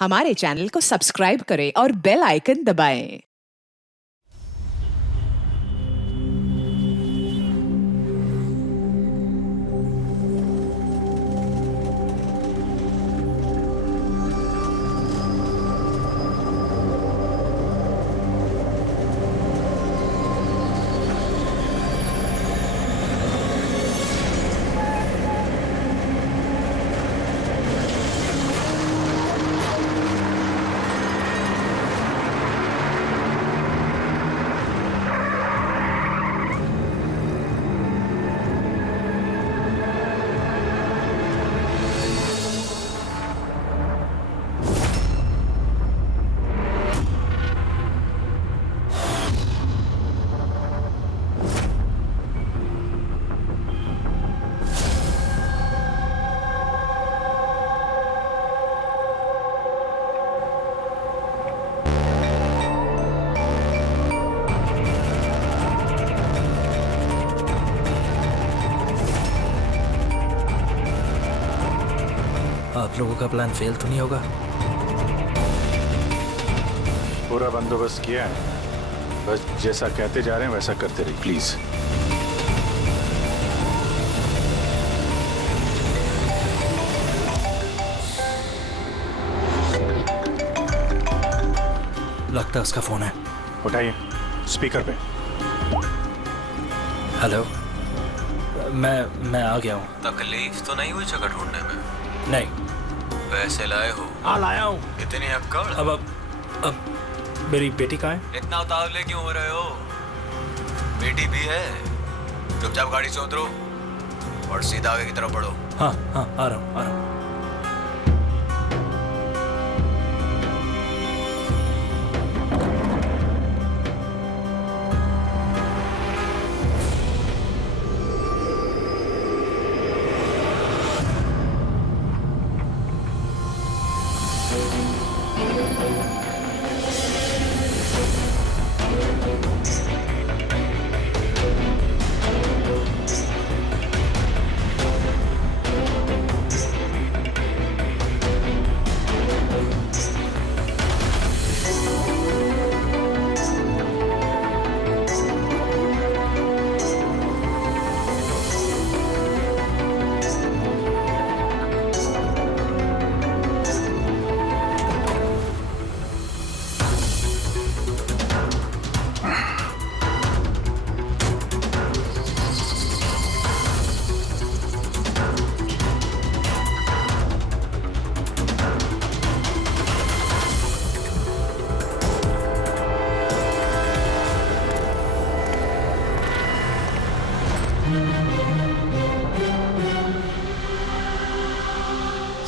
हमारे चैनल को सब्सक्राइब करें और बेल आइकन दबाएं। आप लोगों का प्लान फेल तो नहीं होगा? पूरा बंदोबस्त किया है, बस जैसा कहते जा रहे हैं वैसा करते रहिए प्लीज। लगता है उसका फोन है। उठाइए, स्पीकर पे। हेलो, मैं आ गया हूँ। तकलीफ तो नहीं हुई जगह ढूंढने में? नहीं। पैसे लाए हो? हाँ लाया हूँ। इतनी अक्कड़? अब मेरी बेटी कहाँ है? इतना उतावले क्यों हो रहे हो? बेटी भी है। चुपचाप गाड़ी से उतरो और सीधा आगे की तरफ बढ़ो। हाँ आ रहा हूँ।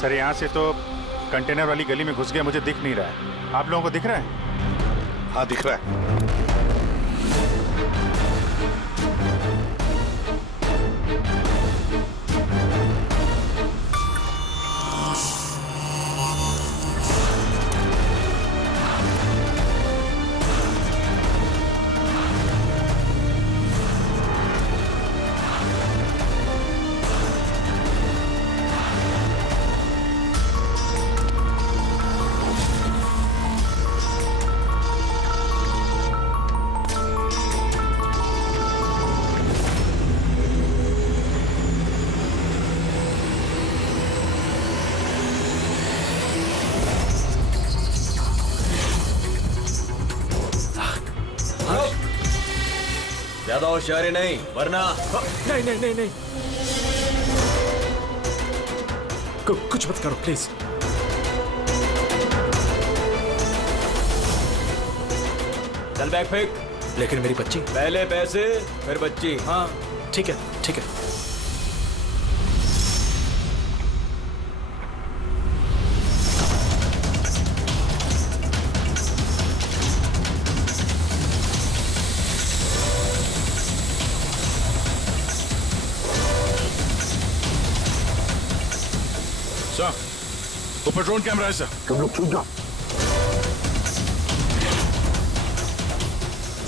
सर यहाँ से तो कंटेनर वाली गली में घुस गया, मुझे दिख नहीं रहा है। आप लोगों को दिख रहा है? हाँ दिख रहा है। ज्यादा होशियारी नहीं वरना। नहीं। कुछ मत करो प्लीज। चल बैग फेंक। लेकिन मेरी बच्ची। पहले पैसे फिर बच्ची। हाँ ठीक है। सर, ऊपर ड्रोन कैमरा है सर। तुम लोग छूट जाओ।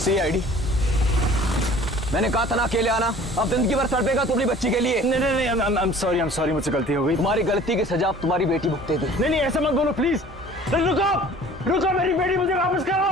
CID, मैंने कहा था ना अकेले आना। अब जिंदगी भर तड़पेगा तुम अपनी बच्ची के लिए। नहीं, I'm sorry, मुझसे गलती हो गई। तुम्हारी गलती की सजा अब तुम्हारी बेटी भुगतेगी। नहीं, ऐसा मत बोलो प्लीज। रुको रुको, मेरी बेटी मुझे वापस करो।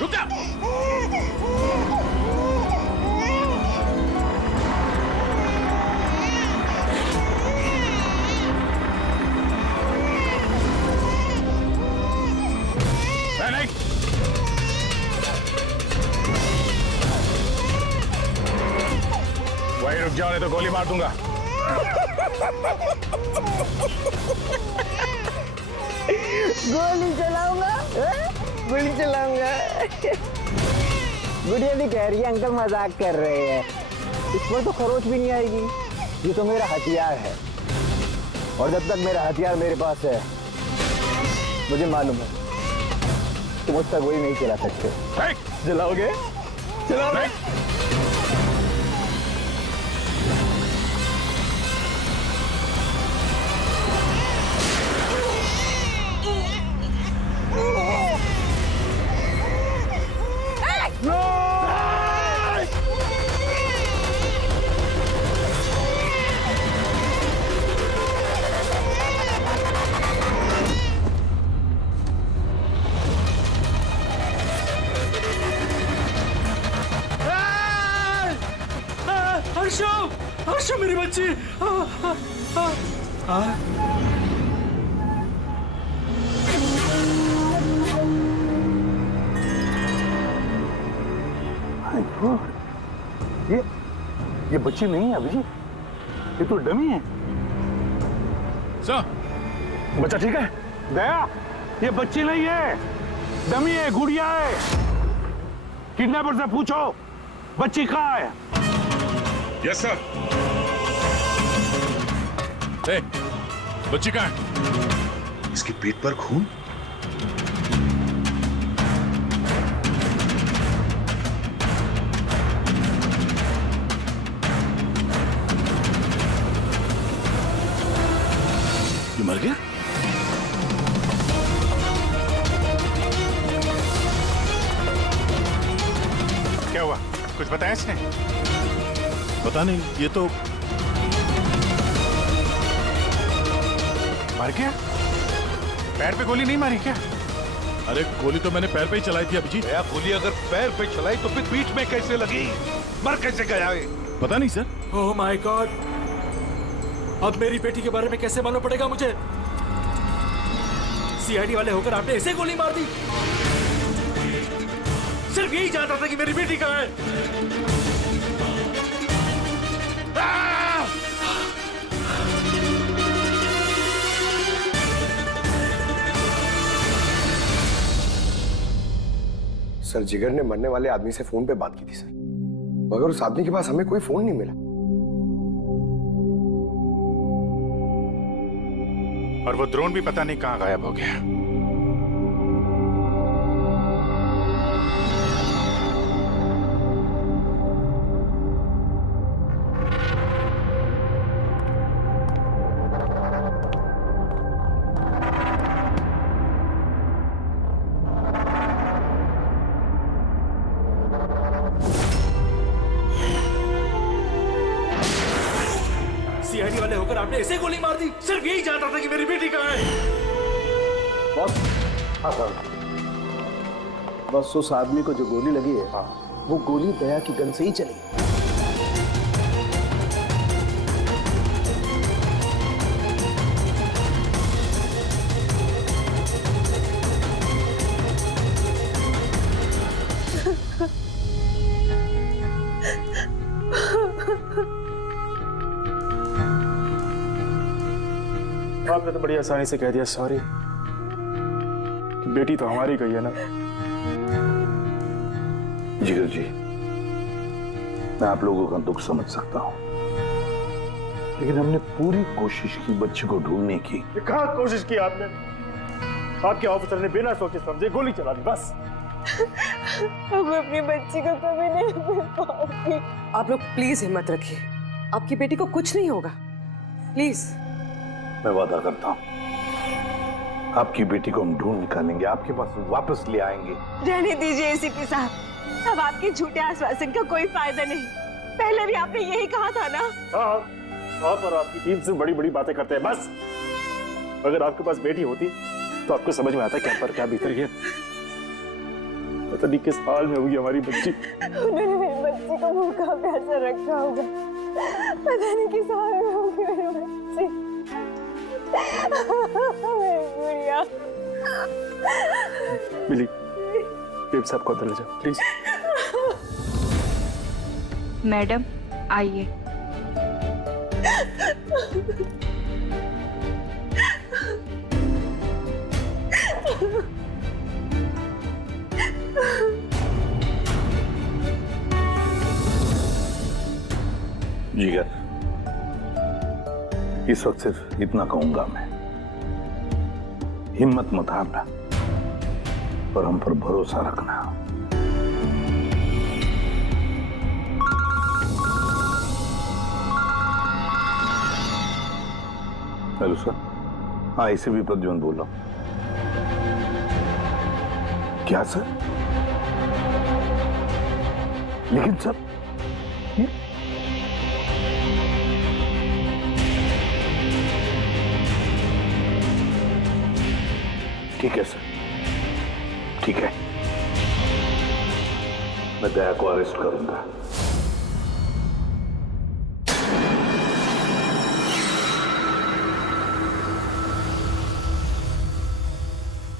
रुक जा। नहीं, वही रुक जाओ, नहीं तो गोली मार दूंगा। गोली चलाऊंगा, गोली चलाऊंगा। गुड़िया भी कह रही है अंकल मजाक कर रहे हैं, इस पर तो खरोच भी नहीं आएगी। ये तो मेरा हथियार है, और जब तक मेरा हथियार मेरे पास है, मुझे मालूम है तुम मुझ तक गोली नहीं चला सकते। चलाओगे? चलाओगे? हर्षो मेरी बच्ची। ये बच्ची नहीं है अभिजीत, ये तो डमी है। सर, बच्चा ठीक है? दया, ये बच्ची नहीं है, डमी है, गुड़िया है। किडनैपर से पूछो बच्ची कहाँ है। Yes sir. बच्ची कहाँ है? इसके पेट पर खून। ये मर गया? क्या हुआ? कुछ बताया इसने? पता नहीं, ये तो मर गया? पैर पे गोली नहीं मारी क्या? अरे गोली तो मैंने पैर पे ही चलाई थी अभिजीत। गोली अगर पैर पे चलाई तो फिर पीठ में कैसे लगी? मर कैसे गया? पता नहीं सर। ओह माय गॉड, अब मेरी बेटी के बारे में कैसे मालूम पड़ेगा मुझे? सीआईडी वाले होकर आपने ऐसे गोली मार दी? सिर्फ यही जानता था कि मेरी बेटी कहाँ है। सर, जिगर ने मरने वाले आदमी से फोन पे बात की थी सर, मगर उस आदमी के पास हमें कोई फोन नहीं मिला। और वो ड्रोन भी पता नहीं कहां गायब हो गया। सीआईडी वाले होकर आपने ऐसे गोली मार दी? सिर्फ यही जानता था कि मेरी बेटी कहाँ है। बस, हाँ सर, बस उस आदमी को जो गोली लगी है, हाँ, वो गोली दया की गन से ही चली। आपने तो बड़ी आसानी से कह दिया सॉरी। बेटी तो हमारी गई है ना। जिगर जी, मैं आप लोगों का दुख समझ सकता हूं, लेकिन हमने पूरी कोशिश की बच्ची को ढूंढने की। कहाँ कोशिश की आपने? आपके ऑफिसर ने बिना सोचे समझे गोली चला दी, बस। अब अपनी बच्ची को कभी नहीं मिल पाऊंगी। आप लोग प्लीज हिम्मत रखिए, आपकी बेटी को कुछ नहीं होगा, प्लीज। मैं वादा करता हूं, आपकी बेटी को हम ढूंढ निकालेंगे, आपके पास वापस ले आएंगे। रहने दीजिए एसीपी साहब, अब आपके झूठे आश्वासन का कोई फायदा नहीं। पहले भी आपने यही कहा था ना। हाँ, आप और आपकी टीम से बड़ी बड़ी बातें करते हैं, बस। अगर आपके पास बेटी होती तो आपको समझ में आता क्या पर क्या भीतर है। पता नहीं किस हाल में होगी हमारी बच्ची। उन्होंने मेरी बच्ची को भूखा प्यासा रखा होगा, पता नहीं किस हाल में होगी मेरी बच्ची। मेरी गुड़िया। मिली, देव साहब को अंदर ले जाओ प्लीज। मैडम आइए। जिगर, इस वक्त सिर्फ इतना कहूंगा मैं, हिम्मत मत हारना और हम पर भरोसा रखना। Hello sir. हाँ, इसे भी प्रद्युम्न बोल रहा हूं। क्या सर? लेकिन सर ठीक है सर, ठीक है, मैं दया को अरेस्ट करूंगा।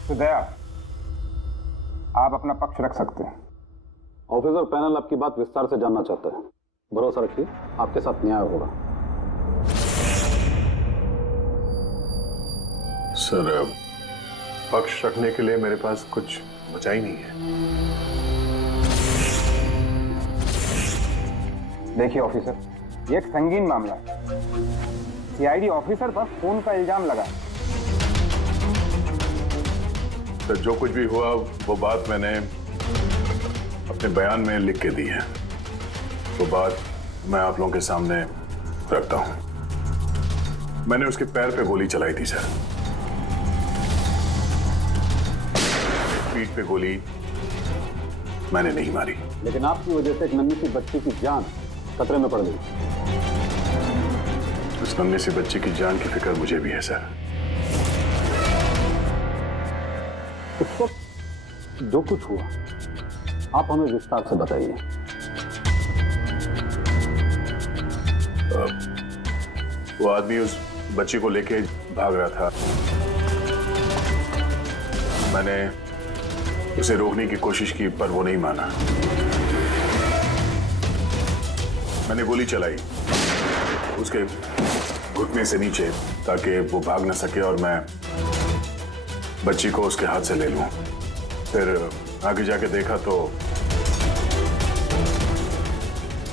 तो दया, आप अपना पक्ष रख सकते हैं। ऑफिसर पैनल आपकी बात विस्तार से जानना चाहता है। भरोसा रखिए, आपके साथ न्याय होगा। सर, पक्ष रखने के लिए मेरे पास कुछ बचा ही नहीं है। देखिए ऑफिसर, ये एक संगीन मामला है। सीआईडी ऑफिसर पर खून का इल्जाम लगा। सर, जो कुछ भी हुआ वो बात मैंने अपने बयान में लिख के दी है। वो बात मैं आप लोगों के सामने रखता हूं। मैंने उसके पैर पे गोली चलाई थी सर। पीठ पे गोली मैंने नहीं मारी। लेकिन आपकी वजह से एक नन्ही सी बच्ची की जान खतरे में पड़ गई। उस नन्ही सी बच्ची की जान की फिक्र मुझे भी है सर। उस वक्त जो कुछ हुआ आप हमें विस्तार से बताइए। वो आदमी उस बच्ची को लेके भाग रहा था। मैंने उसे रोकने की कोशिश की पर वो नहीं माना। मैंने गोली चलाई उसके घुटने से नीचे ताकि वो भाग न सके और मैं बच्ची को उसके हाथ से ले लूं। फिर आगे जाके देखा तो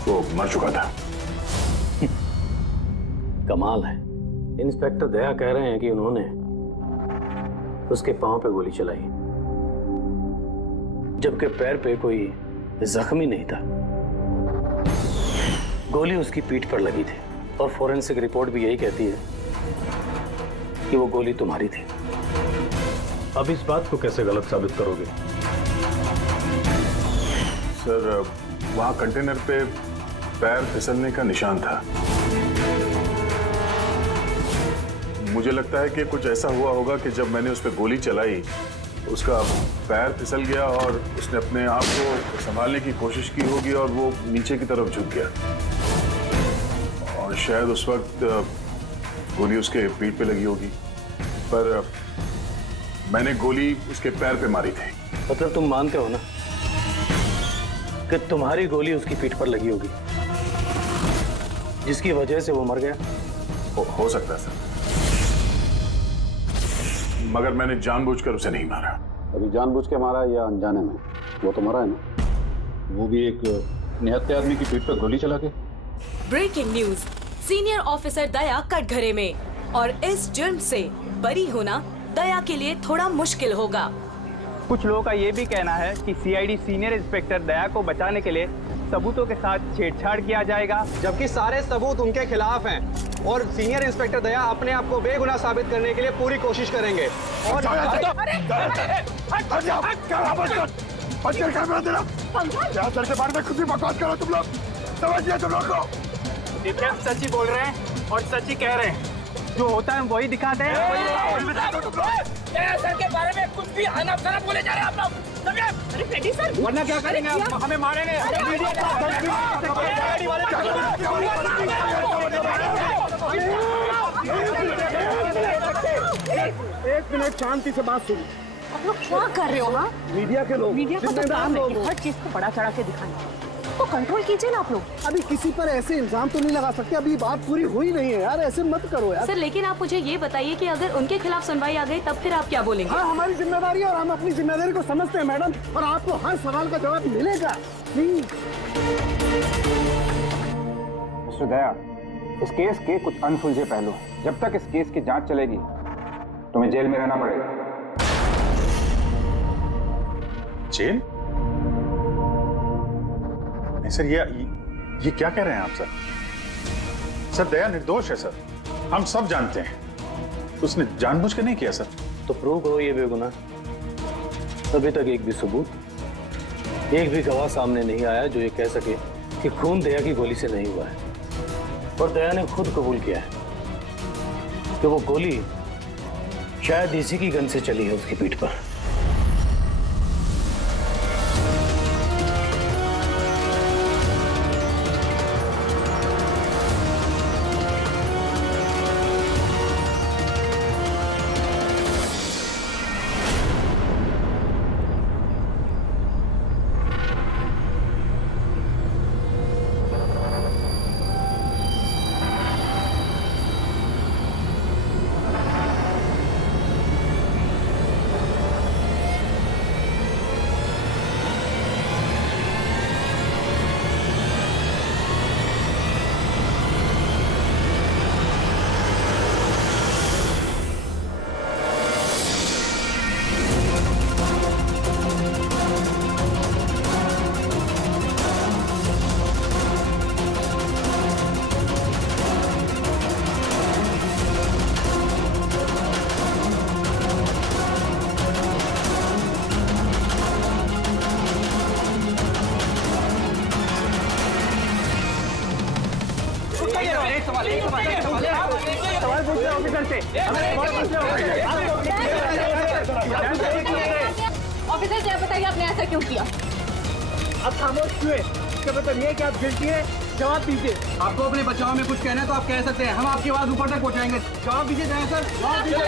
वो मर चुका था। कमाल है। इंस्पेक्टर दया कह रहे हैं कि उन्होंने उसके पांव पे गोली चलाई, जबकि पैर पे कोई जख्मी नहीं था। गोली उसकी पीठ पर लगी थी और फोरेंसिक रिपोर्ट भी यही कहती है कि वो गोली तुम्हारी थी। अब इस बात को कैसे गलत साबित करोगे? सर, वहां कंटेनर पे पैर फिसलने का निशान था। मुझे लगता है कि कुछ ऐसा हुआ होगा कि जब मैंने उस पर गोली चलाई उसका पैर फिसल गया और उसने अपने आप को संभालने की कोशिश की होगी और वो नीचे की तरफ झुक गया और शायद उस वक्त गोली उसके पीठ पे लगी होगी। पर मैंने गोली उसके पैर पे मारी थी। मतलब तुम मानते हो ना कि तुम्हारी गोली उसकी पीठ पर लगी होगी जिसकी वजह से वो मर गया? हो सकता है सर। मगर मैंने जानबूझकर उसे नहीं मारा। अभी जानबूझ के मारा या अनजाने में, वो तो मरा है ना। वो भी एक निहत्थे आदमी की पीठ पर गोली चला के। ब्रेकिंग न्यूज, सीनियर ऑफिसर दया कटघरे में, और इस जुर्म से बरी होना दया के लिए थोड़ा मुश्किल होगा। कुछ लोगों का ये भी कहना है कि सीआईडी सीनियर इंस्पेक्टर दया को बचाने के लिए सबूतों के साथ छेड़छाड़ किया जाएगा, जबकि सारे सबूत उनके खिलाफ हैं और सीनियर इंस्पेक्टर दया अपने आप को बेगुनाह साबित करने के लिए पूरी कोशिश करेंगे। और सर के बारे में खुद ही बकवास करो तुम लोग, समझिए तुम लोग को। देखिए हम सच ही बोल रहे हैं और सच ही कह रहे हैं, जो होता है हम वही दिखाते हैं। सर के बारे में कुछ भी अनाप-शनाप बोले जा रहे हैं आप लोग। अरे फ्रेडी सर, वरना क्या करेंगे आप? हमें मारेंगे। एक मिनट शांति से बात सुनो। आप लोग क्या कर रहे हो? हाँ, मीडिया के लोग, मीडिया का तो काम है कि हर चीज को बड़ा चढ़ा के दिखाना, तो कंट्रोल कीजिए ना आप लोग। अभी किसी पर ऐसे इल्जाम तो नहीं लगा सकते, अभी बात पूरी हुई नहीं है यार, ऐसे मत करो यार। सर लेकिन आप मुझे ये बताइए कि अगर उनके खिलाफ सुनवाई आ गई तब फिर आप क्या बोलेंगे? हाँ, हमारी जिम्मेदारी है और हम अपनी जिम्मेदारी को समझते हैं मैडम, और आपको हर सवाल का जवाब मिलेगा। प्लीज मिस्टर दया, इस केस के कुछ अनसुलझे पहलू हैं। जब तक इस केस की जांच चलेगी तुम्हें जेल में रहना पड़ेगा। जेल? नहीं सर, ये क्या कह रहे हैं आप सर? सर दया निर्दोष है सर, हम सब जानते हैं। उसने जानबूझ के नहीं किया सर। तो प्रूव करो ये बेगुनाह। अभी तक एक भी सबूत, एक भी गवाह सामने नहीं आया जो ये कह सके कि खून दया की गोली से नहीं हुआ है। और दया ने खुद कबूल किया है कि वो गोली शायद इसी की गन से चली है उसकी पीठ पर। सवाल पूछ रहे ऑफिसर से। ऑफिसर से बताइए आपने ऐसा क्यों किया? आप खामोश क्यों हैं? इसका मतलब ये कि आप गिल्टी हैं, जवाब दीजिए। आपको अपने बचाव में कुछ कहना है तो आप कह सकते हैं, हम आपकी आवाज ऊपर तक पहुंचाएंगे। जवाब दीजिए सर, जवाब दीजिए।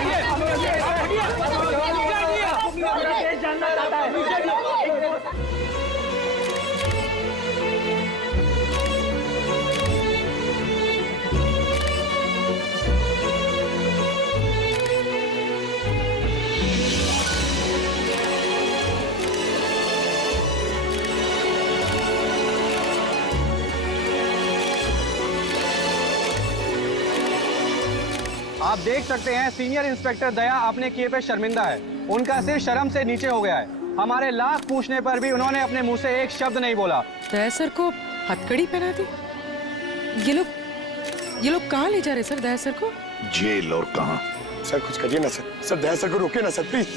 आप देख सकते हैं सीनियर इंस्पेक्टर दया अपने किए पे शर्मिंदा है। उनका सिर शर्म से नीचे हो गया है। हमारे लाख पूछने पर भी उन्होंने अपने मुंह से एक शब्द नहीं बोला। दया सर को हथकड़ी पहना दी? ये लोग कहाँ ले जा रहे सर दया सर को? जेल। और कहाँ? सर कुछ करिए ना सर, सर दया सर को रोकिए ना सर प्लीज।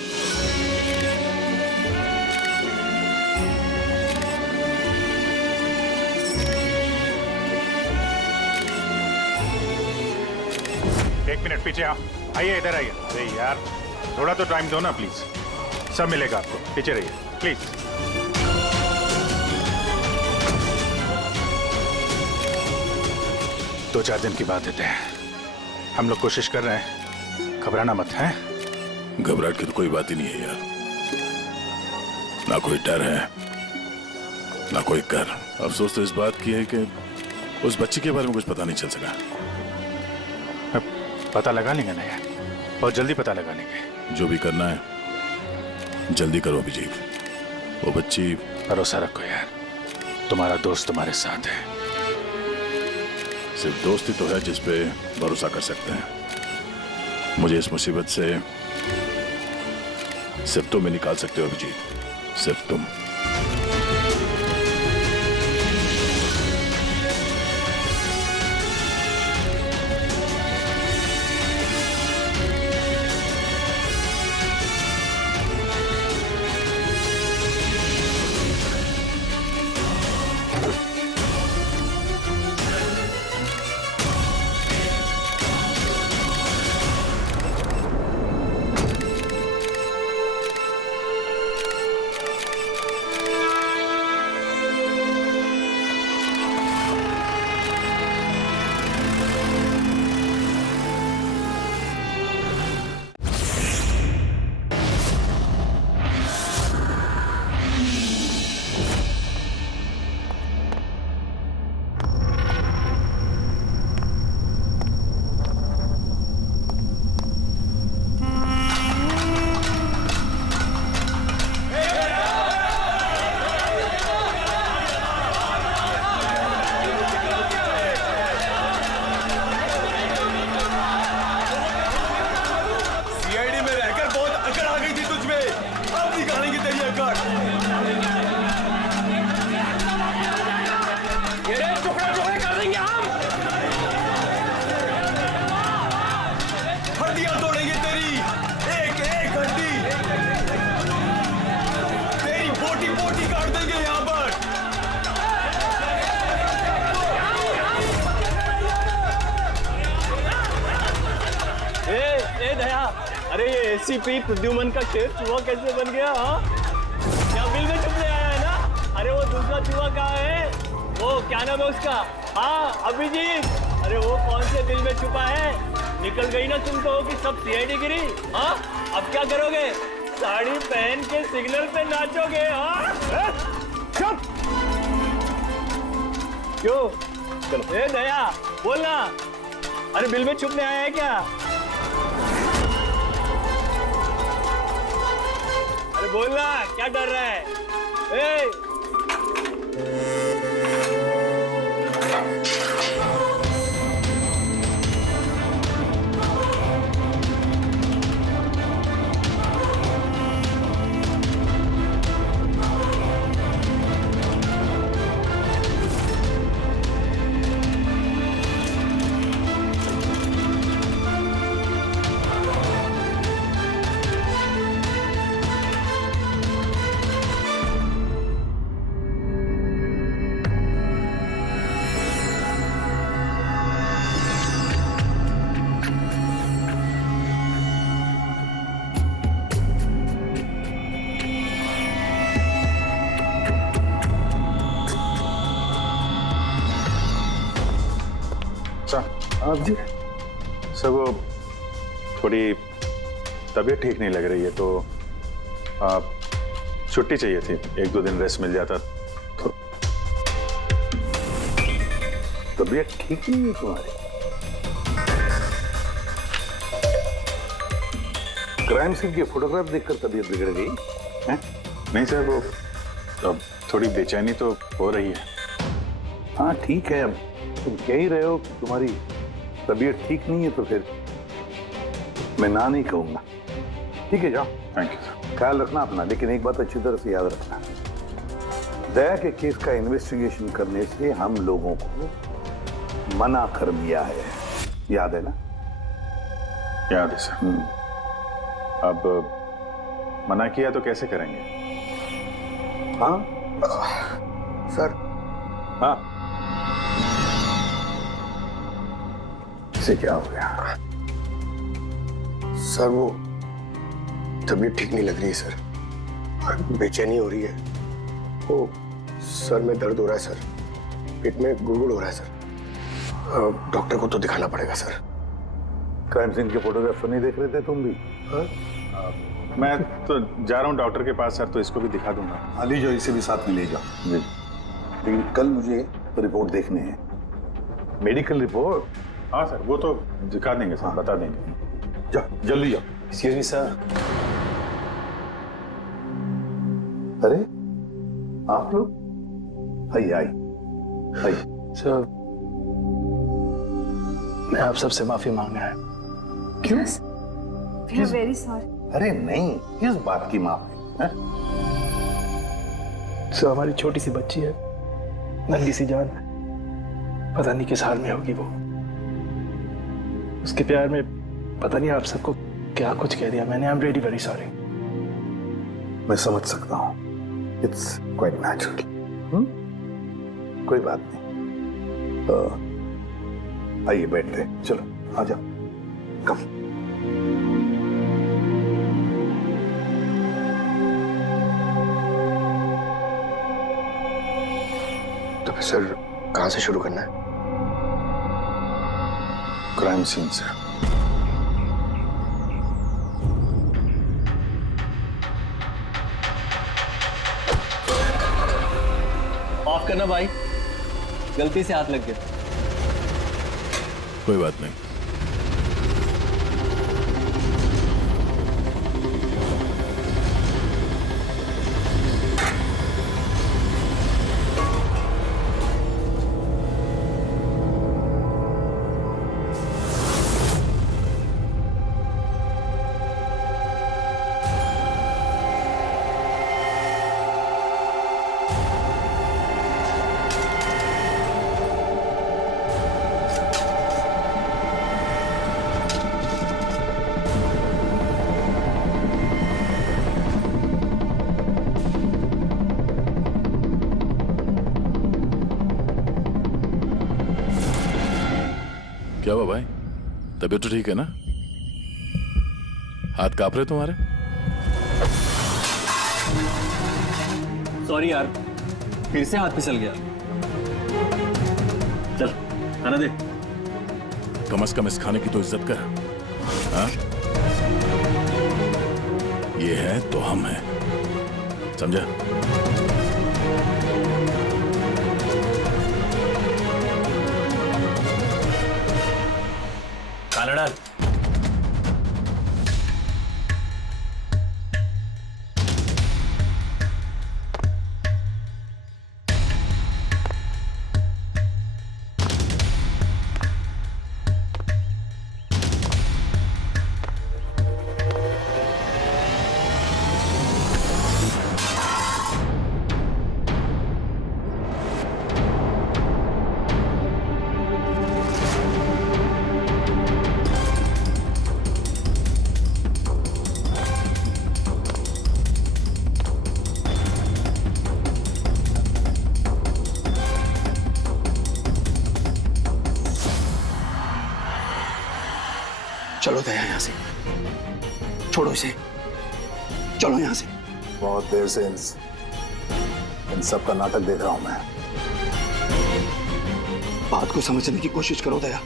एक मिनट पीछे आओ, आइए इधर आइए। अरे यार थोड़ा तो टाइम दो ना प्लीज, सब मिलेगा आपको। पीछे रहिए प्लीज। दो चार दिन की बात है, हम लोग कोशिश कर रहे हैं, घबराना मत है। घबराहट की तो कोई बात ही नहीं है यार, ना कोई डर है ना कोई कर। अफसोस तो इस बात की है कि उस बच्ची के बारे में कुछ पता नहीं चल सका। पता लगा लेंगे ना यार, बहुत जल्दी पता लगा लेंगे। जो भी करना है जल्दी करो अभिजीत। वो बच्ची। भरोसा रखो यार, तुम्हारा दोस्त तुम्हारे साथ है। सिर्फ दोस्ती तो है जिस पे भरोसा कर सकते हैं। मुझे इस मुसीबत से सिर्फ तुम ही निकाल सकते हो अभिजीत, सिर्फ तुम। अरे ये एसीपी प्रद्युमन का शेर चूहा कैसे बन गया? हाँ, क्या बिल में छुपने आया है ना? अरे वो दूसरा चूहा कहाँ है? वो क्या नाम है उसका? हाँ अभिजीत। अरे वो कौन से बिल में छुपा है? निकल गई ना तुम तो कि सब सीआईडी गिरी। हाँ, अब क्या करोगे? साड़ी पहन के सिग्नल पे नाचोगे? हाँ, चुप। क्यों? चलो ए दया बोलना। अरे बिल में छुपने आया है क्या? अरे बोलना, क्या डर रहा है? आप जी सर, वो थोड़ी तबीयत ठीक नहीं लग रही है तो आप छुट्टी चाहिए थी, 1-2 दिन रेस्ट मिल जाता तो। तबीयत ठीक नहीं है तुम्हारी? क्राइम सीन के फोटोग्राफ देखकर तबीयत बिगड़ गई है? नहीं सर, वो अब थोड़ी बेचैनी तो हो रही है। हाँ ठीक है, अब तुम कह ही रहे हो कि तुम्हारी तबीयत ठीक नहीं है तो फिर मैं ना नहीं कहूंगा। ठीक है जाओ। Thank you sir. ख्याल रखना अपना, लेकिन एक बात अच्छी तरह से याद रखना, दया के केस का इन्वेस्टिगेशन करने से हम लोगों को मना कर दिया है, याद है ना? याद है सर। अब मना किया तो कैसे करेंगे? हाँ सर। हाँ, इसे क्या हो गया? सर वो तबीयत ठीक नहीं लग रही है सर, बेचैनी हो रही है, वो सर में दर्द हो रहा है सर, पेट में गुड़गुड़ हो रहा है सर, डॉक्टर को तो दिखाना पड़ेगा सर। क्राइम सीन के फोटोग्राफ तो नहीं देख रहे थे तुम भी? मैं तो जा रहा हूँ डॉक्टर के पास सर, तो इसको भी दिखा दूंगा। हाँ ले जाओ, इसे भी साथ में ले जाओ जी। लेकिन कल मुझे रिपोर्ट देखने है। Medical report? हाँ सर, वो तो दिखा देंगे सर, बता देंगे। जाओ जल्दी जाओ, एक्सक्यूज मी सर। अरे आप लोग आइए आइए। सर मैं आप सबसे माफी मांगना है। क्यों? We are very sorry. अरे नहीं, किस बात की माफी है? सर हमारी छोटी सी बच्ची है, नन्ही सी जान, पता नहीं किस हाल में होगी वो। उसके प्यार में पता नहीं आप सबको क्या कुछ कह दिया मैंने। I am really very sorry. मैं समझ सकता हूँ, इट्स क्वाइट नेचुरल। कोई बात नहीं। आइए बैठते हैं, चलो आ जाओ, कम। तो फिर सर कहाँ से शुरू करना है? क्राइम सीन से। माफ करना भाई, गलती से हाथ लग गया। कोई बात नहीं। क्या हुआ भाई, तबीयत तो ठीक है ना? हाथ कांप रहे तुम्हारे? सॉरी यार, फिर से हाथ फिसल गया। चल खाना दे। कम से कम इस खाने की तो इज्जत कर। हाँ? ये है तो हम हैं, समझा? खाना डाल। चलो दया यहाँ से, छोड़ो इसे, चलो यहाँ से। बहुत देर से इन सब का नाटक देख रहा हूं मैं। बात को समझने की कोशिश करो दया,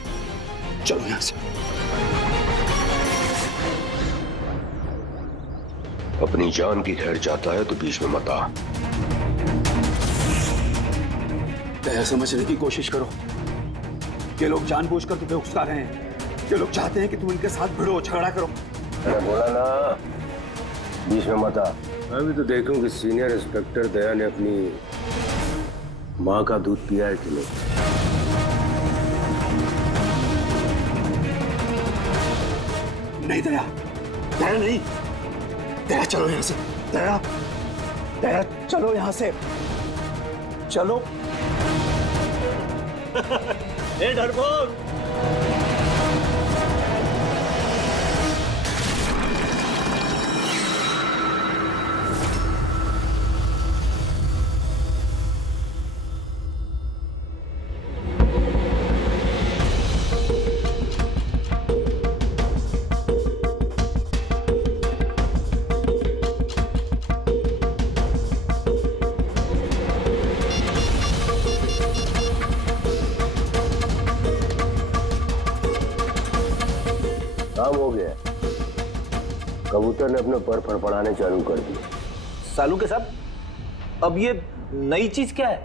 चलो यहाँ से। अपनी जान की खैर चाहता है तो बीच में मत आ। दया समझने की कोशिश करो। ये लोग जानबूझकर तुम्हें उकसा रहे हैं। ये लोग चाहते हैं कि तुम इनके साथ भिड़ो, झगड़ा करो। मैंने बोला ना, बीच में मत आ। मैं भी तो देखूं कि सीनियर इंस्पेक्टर दया ने अपनी माँ का दूध पिया है कि नहीं। नहीं दया, दया नहीं, दया चलो यहाँ से। दया, दया चलो यहाँ से, चलो। ए डरपोक, काम हो गया। कबूतर ने अपने पर फड़फड़ाने चालू कर दिए। सालू के साहब, अब ये नई चीज क्या है?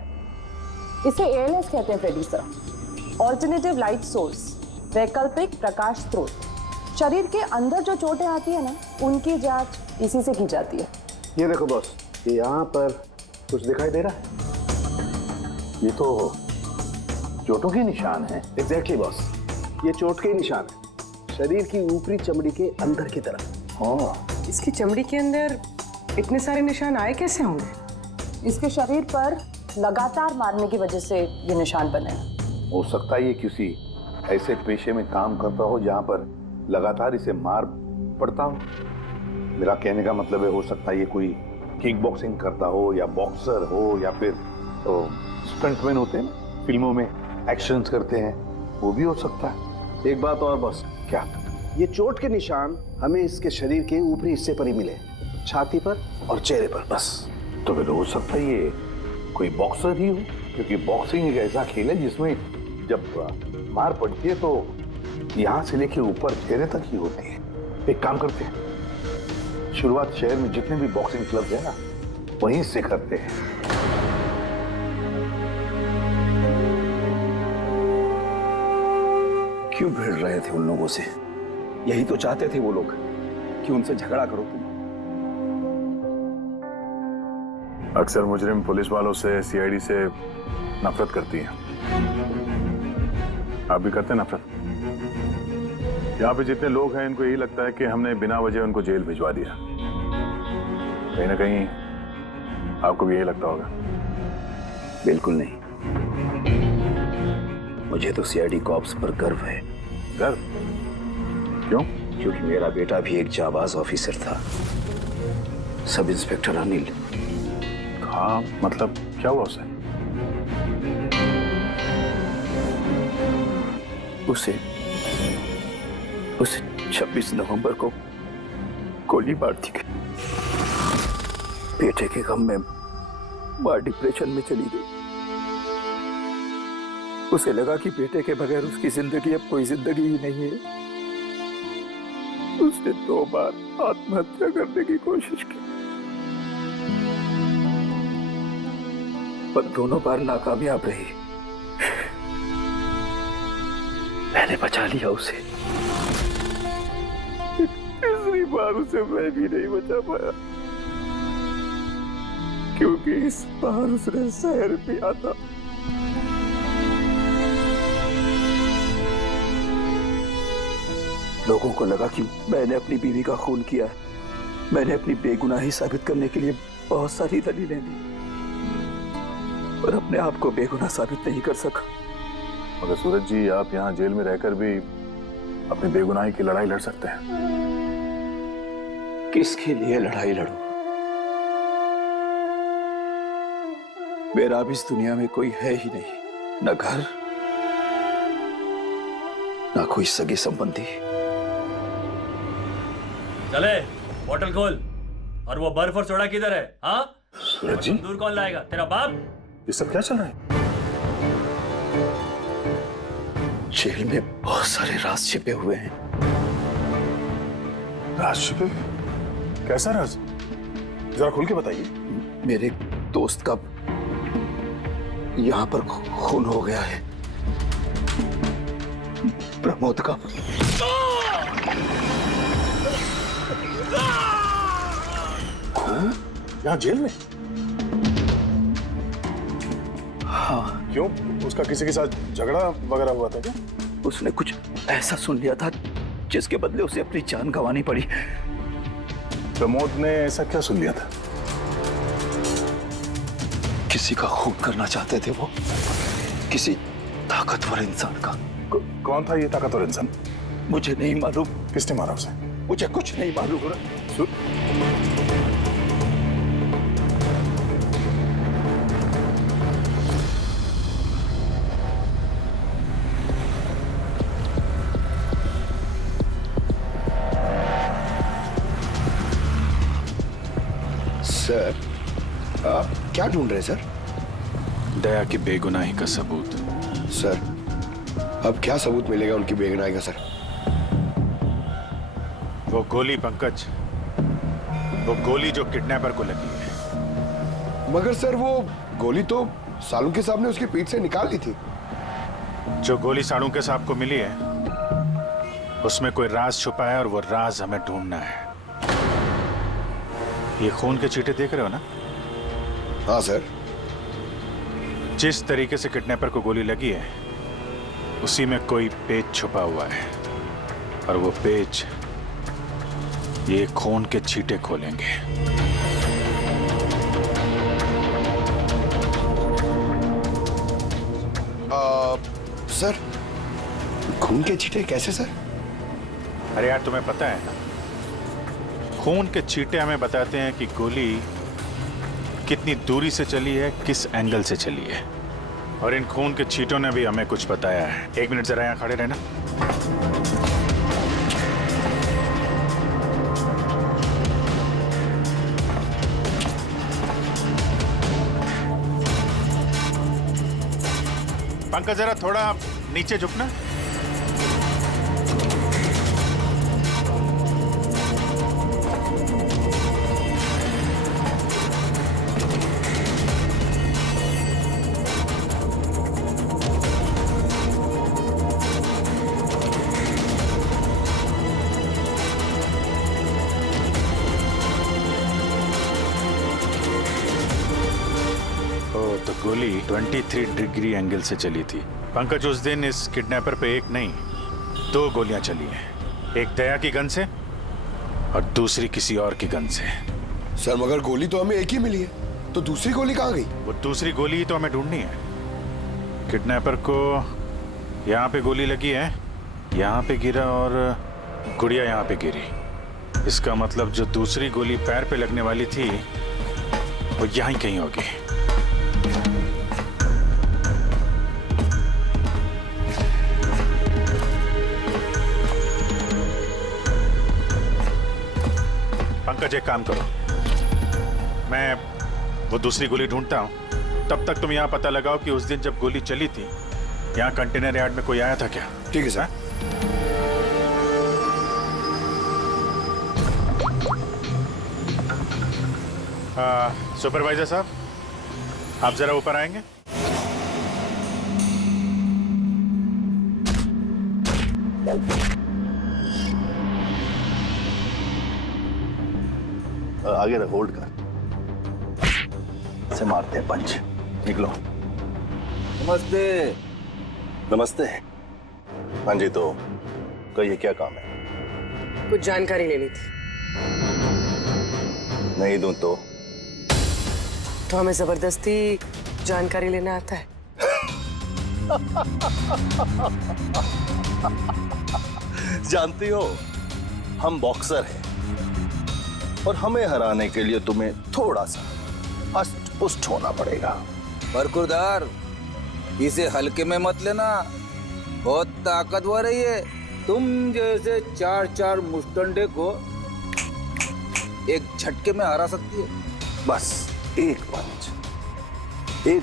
इसे एएलएस कहते हैं Freddy sir, alternative light source, वैकल्पिक प्रकाश स्रोत। शरीर के अंदर जो चोटें आती है ना, उनकी जांच इसी से की जाती है। ये देखो बॉस, ये यहाँ पर कुछ दिखाई दे रहा है? ये तो चोटों के निशान हैं। एग्जैक्टली बॉस, ये चोट के निशान है, शरीर की ऊपरी चमड़ी के अंदर की तरफ। हाँ, इसकी चमड़ी के अंदर इतने सारे निशान आए कैसे होंगे? इसके शरीर पर लगातार मारने की वजह से ये निशान बने हैं। हो सकता है ये किसी ऐसे पेशे में काम करता हो जहाँ पर लगातार इसे मार पड़ता हो। मेरा कहने का मतलब है, हो सकता है ये कोई किक बॉक्सिंग करता हो, या बॉक्सर हो, या फिर स्टंटमैन होते हैं ना, फिल्मों में एक्शंस करते हैं, वो भी हो सकता है। एक बात और बॉस, क्या? ये चोट के निशान हमें इसके शरीर के ऊपरी हिस्से पर ही मिले, छाती पर और चेहरे पर बस। तो फिर हो सकता है ये कोई बॉक्सर ही हो, क्योंकि बॉक्सिंग एक ऐसा खेल है जिसमें जब मार पड़ती है तो यहाँ से लेके ऊपर चेहरे तक ही होती है। एक काम करते हैं, शुरुआत शहर में जितने भी बॉक्सिंग क्लब है ना, वहीं से करते हैं। क्यों भिड़ रहे थे उन लोगों से? यही तो चाहते थे वो लोग कि उनसे झगड़ा करो तुम। अक्सर मुजरिम पुलिस वालों से, सीआईडी से नफरत करती है। आप भी करते हैं नफरत? यहाँ पे जितने लोग हैं, इनको यही लगता है कि हमने बिना वजह उनको जेल भिजवा दिया। कहीं ना कहीं आपको भी यही लगता होगा। बिल्कुल नहीं, मुझे तो सीआईडी कॉप्स पर गर्व है। गर्व? क्यों? क्योंकि मेरा बेटा भी एक जाबाज ऑफिसर था, सब इंस्पेक्टर अनिल। हाँ, मतलब क्या हुआ उसे? उसे 26 नवंबर को गोली मार दी गई। बेटे के गम में मां डिप्रेशन में चली गई। उसे लगा कि बेटे के बगैर उसकी जिंदगी अब कोई जिंदगी ही नहीं है। उसने 2 बार आत्महत्या करने की कोशिश की, पर दोनों बार नाकामयाब रही। मैंने बचा लिया उसे। तीसरी बार उसे मैं भी नहीं बचा पाया, क्योंकि इस बार उसने जहर पिया था। लोगों को लगा कि मैंने अपनी बीवी का खून किया है। मैंने अपनी बेगुनाही साबित करने के लिए बहुत सारी दलीलें दी, पर अपने आप को बेगुनाह साबित नहीं कर सका। मगर सूरज जी, आप यहाँ जेल में रहकर भी अपनी बेगुनाही की लड़ाई लड़ सकते हैं। किसके लिए लड़ाई लड़ूं? मेरा अब इस दुनिया में कोई है ही नहीं, न घर, न कोई सगे संबंधी। चले, बोतल खोल। और वो बर्फ और सोडा किधर है? हाँ सूरज जी, दूर कौन लाएगा? तेरा बाप? ये सब क्या चल रहा है? जेल में बहुत सारे राज छिपे हुए हैं। राज छिपे? कैसा राज? जरा खुल के बताइए। मेरे दोस्त का यहाँ पर खून हो गया है, प्रमोद का। खून? यहाँ जेल में? हाँ। क्यों? उसका किसी के साथ झगड़ा वगैरह हुआ था क्या? उसने कुछ ऐसा सुन लिया था जिसके बदले उसे अपनी जान गंवानी पड़ी। प्रमोद ने ऐसा क्या सुन लिया था? किसी का खून करना चाहते थे वो, किसी ताकतवर इंसान का। कौन था ये ताकतवर इंसान? मुझे नहीं मालूम। किसने मारा उसे? मुझे कुछ नहीं मालूम। सर, आप क्या ढूंढ रहे हैं सर? दया की बेगुनाही का सबूत। सर, अब क्या सबूत मिलेगा उनकी बेगुनाही का सर? वो गोली पंकज, वो गोली जो किडनैपर को लगी है। मगर सर, वो गोली तो सालुंके साहब ने उसकी पीठ से निकाल ली थी। जो गोली सालुंके साहब को मिली है उसमें कोई राज छुपा है और वो राज हमें ढूंढना है। ये खून के छींटे देख रहे हो ना? हाँ सर। जिस तरीके से किडनैपर को गोली लगी है उसी में कोई पेच छुपा हुआ है और वो पेच ये खून के छींटे खोलेंगे। सर, खून के छींटे कैसे सर? अरे यार तुम्हें पता है ना, खून के छींटे हमें बताते हैं कि गोली कितनी दूरी से चली है, किस एंगल से चली है। और इन खून के छींटों ने भी हमें कुछ बताया है। 1 मिनट जरा यहाँ खड़े रहना। पंकज जरा थोड़ा नीचे झुकना। तो गोली 23 डिग्री एंगल से चली थी। पंकज, उस दिन इस किडनैपर पे एक नहीं 2 गोलियां चली हैं। एक दया की गन से और दूसरी किसी और की गन से। सर मगर गोली तो हमें एक ही मिली है, तो दूसरी गोली कहाँ गई? वो दूसरी गोली ही तो हमें ढूंढनी है। किडनैपर को यहाँ पे गोली लगी है, यहाँ पे गिरा और गुड़िया यहाँ पे गिरी। इसका मतलब जो दूसरी गोली पैर पे लगने वाली थी वो यहीं कहीं होगी। पंकज, एक काम करो, मैं वो दूसरी गोली ढूंढता हूं, तब तक तुम यहाँ पता लगाओ कि उस दिन जब गोली चली थी यहाँ कंटेनर यार्ड में कोई आया था क्या? ठीक है सर। सुपरवाइजर साहब, आप जरा ऊपर आएंगे। आगे रख, होल्ड कर, से मारते हैं पंच। निकलो। नमस्ते। नमस्ते। हाँ जी, तो कहिए क्या काम है? कुछ जानकारी लेनी थी। नहीं दूं तो हमें जबरदस्ती जानकारी लेना आता है। जानती हो, हम बॉक्सर हैं और हमें हराने के लिए तुम्हें थोड़ा सा हष्ट पुष्ट होना पड़ेगा। बरकुरदार, इसे हल्के में मत लेना, बहुत ताकतवर है ये। तुम जैसे 4 मुस्टंडे को एक झटके में हरा सकती है। बस एक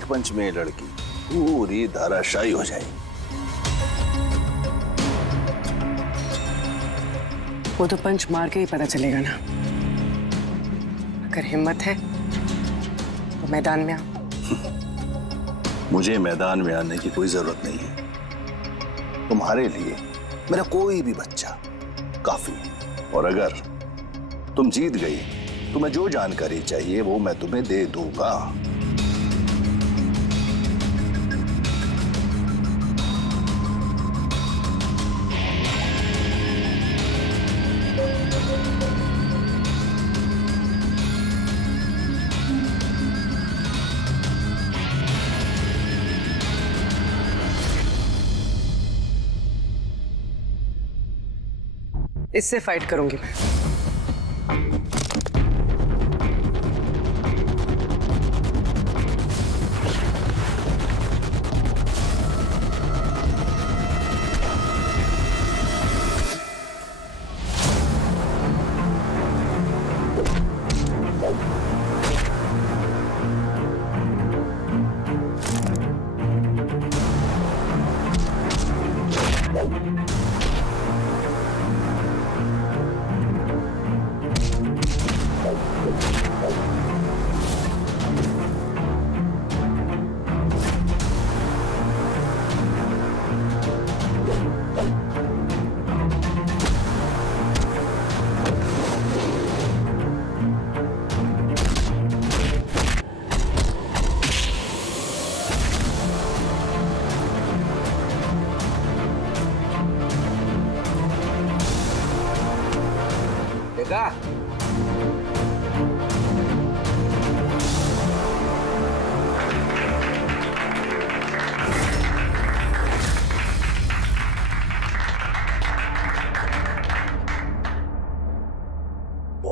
पंच में लड़की पूरी धराशायी हो जाएगी। वो तो पंच मार के ही पता चलेगा ना। अगर हिम्मत है तो मैदान में आओ। मुझे मैदान में आने की कोई जरूरत नहीं है। तुम्हारे लिए मेरा कोई भी बच्चा काफी है। और अगर तुम जीत गई, तुम्हें जो जानकारी चाहिए वो मैं तुम्हें दे दूंगा। इससे फाइट करूंगी मैं।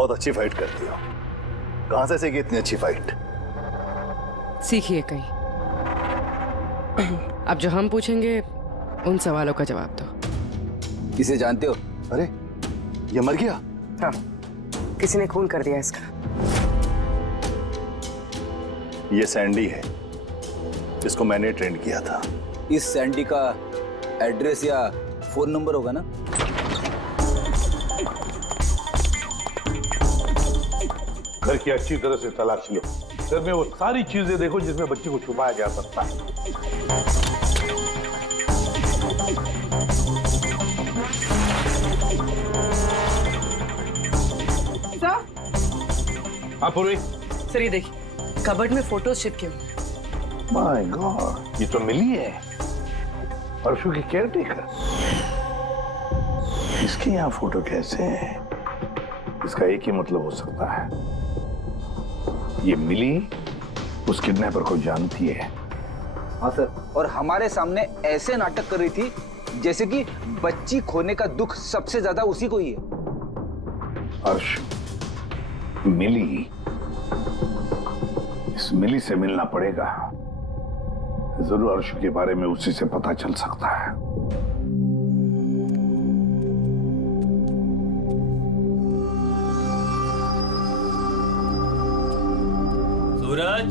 बहुत अच्छी फाइट करती हो। कहां से सीखी इतनी अच्छी फाइट? सीखिए कहीं। अब जो हम पूछेंगे उन सवालों का जवाब दो। इसे जानते हो? अरे ये मर गया? हाँ, किसी ने खून कर दिया इसका। ये सैंडी है जिसको मैंने ट्रेन किया था। इस सैंडी का एड्रेस या फोन नंबर होगा ना? घर की अच्छी तरह से तलाश लो। घर में वो सारी चीजें देखो जिसमें बच्चे को छुपाया जा सकता है। हाँ पूर्वी। सर ये देखिए, कबर्ड में फोटोज चिपके हुए। माय गॉड, ये तो मिली है, अर्शु की केयरटेकर। इसके यहाँ फोटो कैसे है? इसका एक ही मतलब हो सकता है, ये मिली उस किडनैपर को जानती है। हाँ सर, और हमारे सामने ऐसे नाटक कर रही थी जैसे कि बच्ची खोने का दुख सबसे ज्यादा उसी को ही है। अर्शु, मिली, इस मिली से मिलना पड़ेगा। जरूर अर्शु के बारे में उसी से पता चल सकता है। सूरज,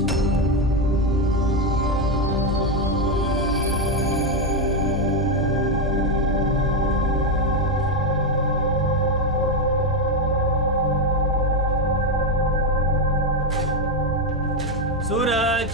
सूरज,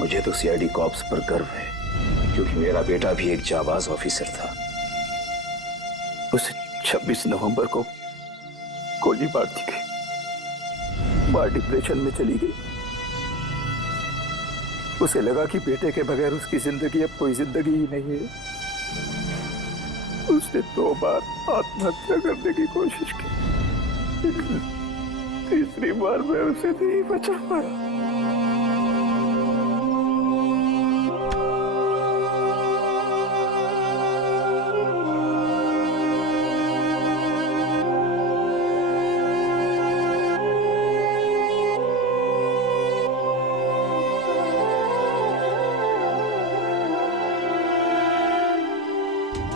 मुझे तो सीआईडी कॉप्स पर गर्व है, क्योंकि मेरा बेटा भी एक जाबाज ऑफिसर था। उसे 26 नवंबर को गोली मार दी गई। मां डिप्रेशन में चली गई। उसे लगा कि बेटे के बगैर उसकी जिंदगी अब कोई जिंदगी ही नहीं है। उसने 2 बार आत्महत्या करने की कोशिश की, लेकिन तीसरी बार मैं उसे नहीं बचा पाया।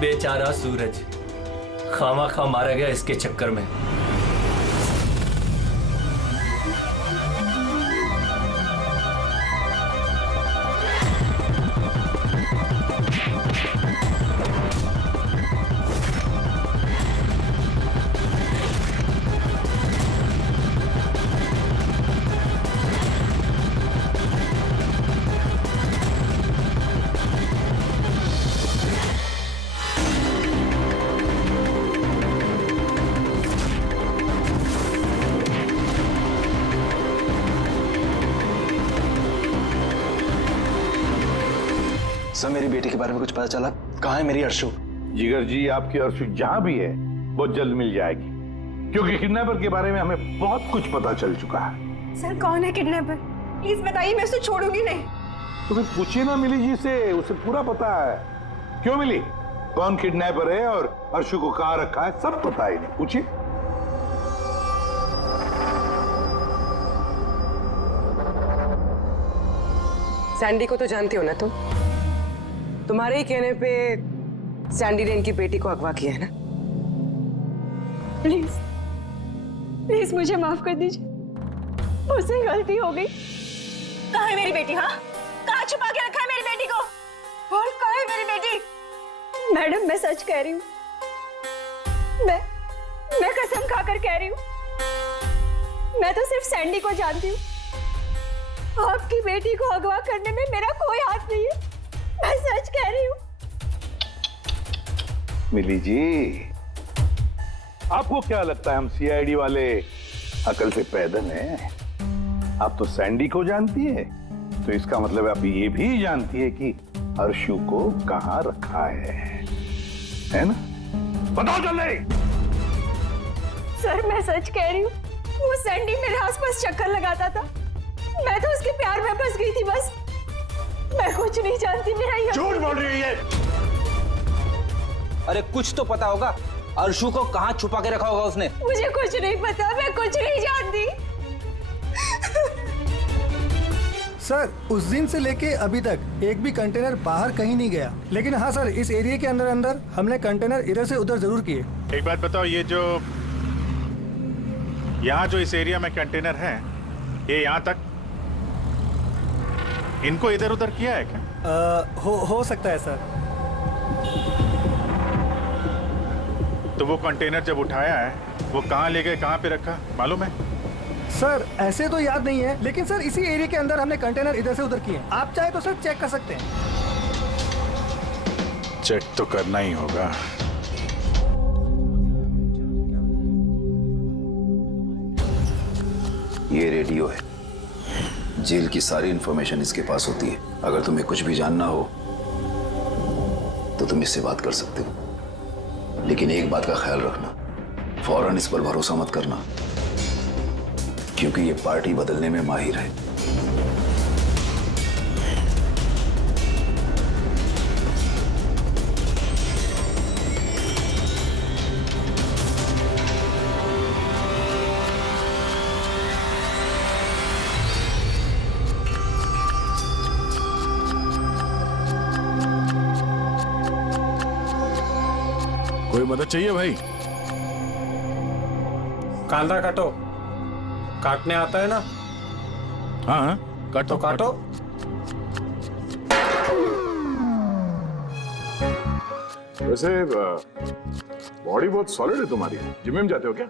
बेचारा सूरज खामा खा मारा गया इसके चक्कर में। सर, मेरी बेटी के बारे में कुछ पता चला? कहाँ है मेरी अर्शु? जिगर जी, आपकी अर्शु जहां भी है बहुत जल्द मिल जाएगी, क्योंकि किडनैपर के बारे में हमें बहुत कुछ पता चल चुका है। सर कौन है किडनैपर? प्लीज बताइए, मैं उसे छोड़ूंगी नहीं। तुम्हें पूछिए ना मिली जी से, उसे पूरा पता है। क्यों मिली? कौन किडनैपर है और अर्शु को कहाँ रखा है सब पता है। नहीं पूछिए। सैंडी को तो जानते हो ना तुम? तुम्हारे ही कहने पे सैंडी ने इनकी बेटी को अगवा किया है ना? प्लीज प्लीज मुझे माफ कर दीजिए, मुझसे गलती हो गई। कहाँ है मेरी बेटी? हाँ, कहाँ छुपा के रखा है मेरी बेटी को? और कहाँ है मेरी बेटी? मैडम मैं सच कह रही हूँ, मैं कसम खाकर कह रही हूँ, मैं तो सिर्फ सैंडी को जानती हूँ। आपकी बेटी को अगवा करने में मेरा कोई हाथ नहीं है, मैं सच कह रही हूँ। मिली जी, आपको क्या लगता है हम सीआईडी वाले अकल से पैदल हैं? आप तो सैंडी को जानती है, तो इसका मतलब आप ये भी जानती है कि अर्शु को कहां रखा है ना? बताओ जल्दी। सर मैं सच कह रही हूँ, वो सैंडी मेरे आसपास चक्कर लगाता था, मैं तो उसके प्यार में फंस गई थी बस। मैं कुछ नहीं जानती, मेरा ये झूठ बोल रही है। अरे कुछ तो पता होगा, अर्शु को कहाँ छुपा के रखा होगा उसने? मुझे कुछ नहीं पता, मैं कुछ नहीं जानती। सर उस दिन से लेके अभी तक एक भी कंटेनर बाहर कहीं नहीं गया, लेकिन हाँ सर इस एरिया के अंदर अंदर हमने कंटेनर इधर से उधर जरूर किए। एक बात बताओ, ये जो यहाँ जो इस एरिया में कंटेनर है, ये यहाँ तक इनको इधर उधर किया है क्या? हो सकता है सर। तो वो कंटेनर जब उठाया है वो कहाँ ले गए, कहाँ पे रखा मालूम है? सर ऐसे तो याद नहीं है, लेकिन सर इसी एरिया के अंदर हमने कंटेनर इधर से उधर किए। आप चाहे तो सर चेक कर सकते हैं। चेक तो करना ही होगा। ये रेडियो है, जेल की सारी इंफॉर्मेशन इसके पास होती है। अगर तुम्हें कुछ भी जानना हो तो तुम इससे बात कर सकते हो, लेकिन एक बात का ख्याल रखना, फौरन इस पर भरोसा मत करना, क्योंकि ये पार्टी बदलने में माहिर है। कोई मदद चाहिए भाई? कांदा काटो, काटने आता है ना? हाँ काटो तो काटो। वैसे बॉडी बहुत सॉलिड है तुम्हारी, जिम में जाते हो क्या?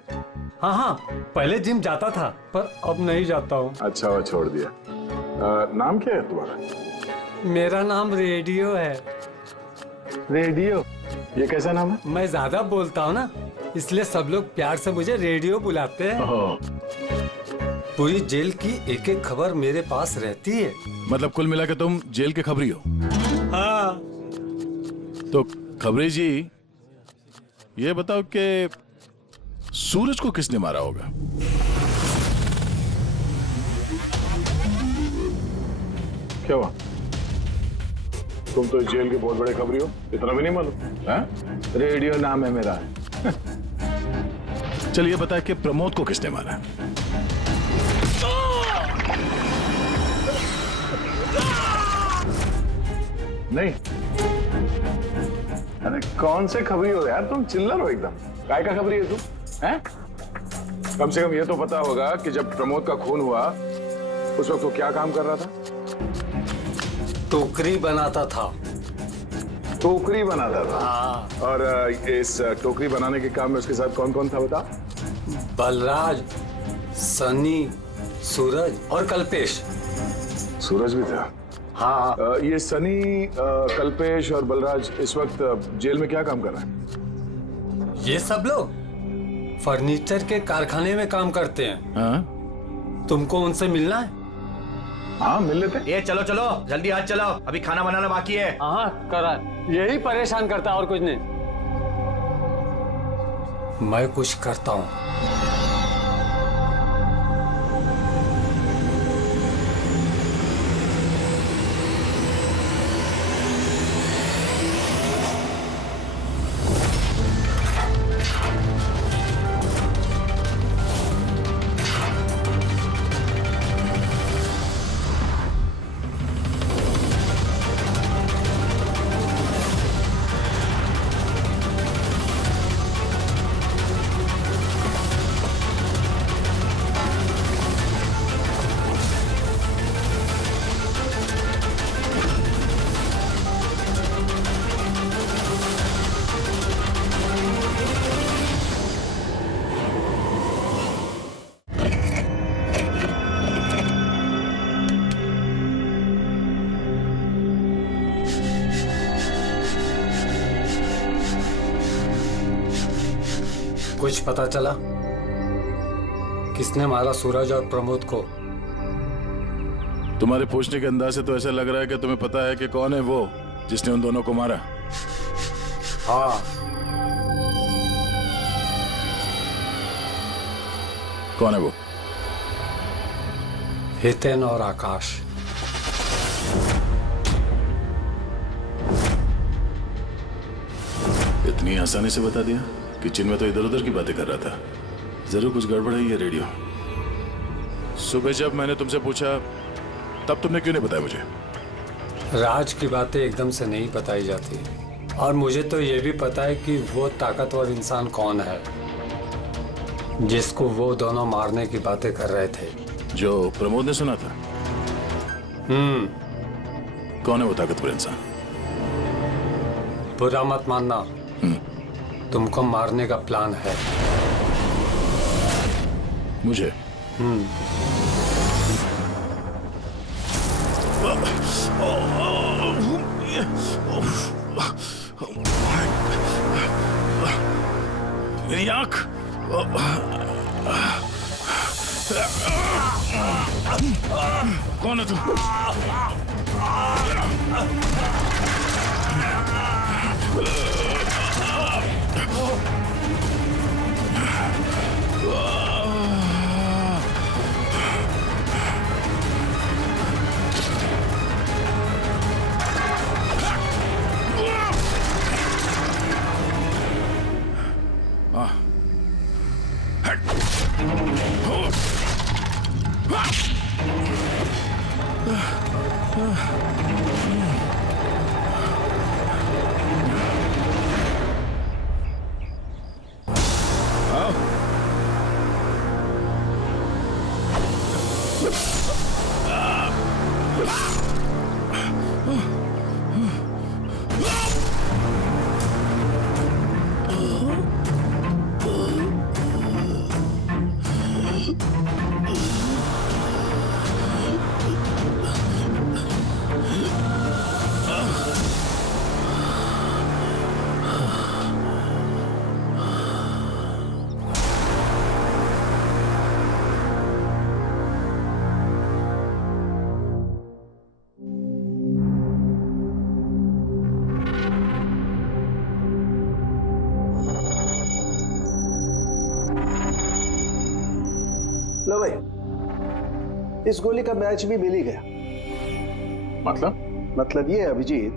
हाँ पहले जिम जाता था पर अब नहीं जाता हूँ। अच्छा वो छोड़ दिया। नाम क्या है तुम्हारा? मेरा नाम रेडियो है। रेडियो? ये कैसा नाम है? मैं ज्यादा बोलता हूँ ना, इसलिए सब लोग प्यार से मुझे रेडियो बुलाते हैं। पूरी जेल की एक एक खबर मेरे पास रहती है। मतलब कुल मिला के तुम जेल के खबरी हो? हाँ। तो खबरी जी ये बताओ कि सूरज को किसने मारा होगा? क्या हुआ? तुम तो जेल के बहुत बड़े खबरी हो, इतना भी नहीं मालूम? रेडियो नाम है मेरा। चलिए बताए कि प्रमोद को किसने मारा? नहीं? अरे कौन से खबरी हो यार तुम? चिल्लर हो एकदम। काय का खबरी है तू? हैं? कम से कम ये तो पता होगा कि जब प्रमोद का खून हुआ उस वक्त वो क्या काम कर रहा था? टोकरी बनाता था। टोकरी बनाता था? और इस टोकरी बनाने के काम में उसके साथ कौन कौन था बता? बलराज, सनी, सूरज और कल्पेश। सूरज भी था? हाँ। ये सनी, कल्पेश और बलराज इस वक्त जेल में क्या काम कर रहे हैं? ये सब लोग फर्नीचर के कारखाने में काम करते हैं। हाँ? तुमको उनसे मिलना है? हाँ मिल लेते। ये चलो चलो जल्दी आज चलो, अभी खाना बनाना बाकी है। हाँ करा, यही परेशान करता है और कुछ नहीं। मैं कुछ करता हूँ। कुछ पता चला किसने मारा सूरज और प्रमोद को? तुम्हारे पूछने के अंदाज से तो ऐसा लग रहा है कि तुम्हें पता है कि कौन है वो जिसने उन दोनों को मारा। हाँ। कौन है वो? हितेन और आकाश। इतनी आसानी से बता दिया? किचन में तो इधर उधर की बातें कर रहा था। जरूर कुछ गड़बड़ है ये रेडियो। सुबह जब मैंने तुमसे पूछा तब तुमने क्यों नहीं बताया मुझे? राज की बातें एकदम से नहीं बताई जाती, और मुझे तो ये भी पता है कि वो ताकतवर इंसान कौन है जिसको वो दोनों मारने की बातें कर रहे थे। जो प्रमोद ने सुना था? कौन है वो ताकतवर इंसान? बुरा मत मानना, तुमको मारने का प्लान है। मुझे? मेरी आंख। कौन है तुम? लो भाई, इस गोली का मैच भी मिल ही गया। मतलब ये अभिजीत,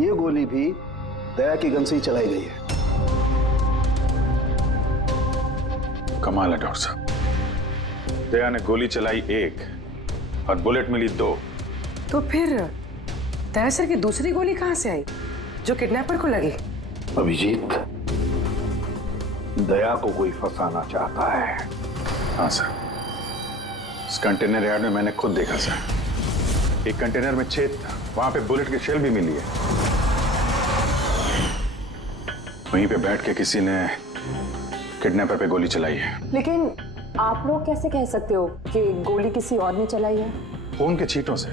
ये गोली भी दया की गन से ही चलाई गई है। कमाल है डॉक्टर साहब, दया ने गोली चलाई 1 और बुलेट मिली 2। तो फिर दया सर की दूसरी गोली कहां से आई जो किडनैपर को लगी? अभिजीत, दया को कोई फंसाना चाहता है। हाँ सर, इस कंटेनर यार्ड में मैंने खुद देखा सर। एक कंटेनर में छेद था, वहां पे बुलेट की शेल भी मिली है। वहीं पे बैठ के किसी ने किडनैपर पे गोली चलाई है। लेकिन आप लोग कैसे कह सकते हो कि गोली किसी और ने चलाई है? खून के छींटों से,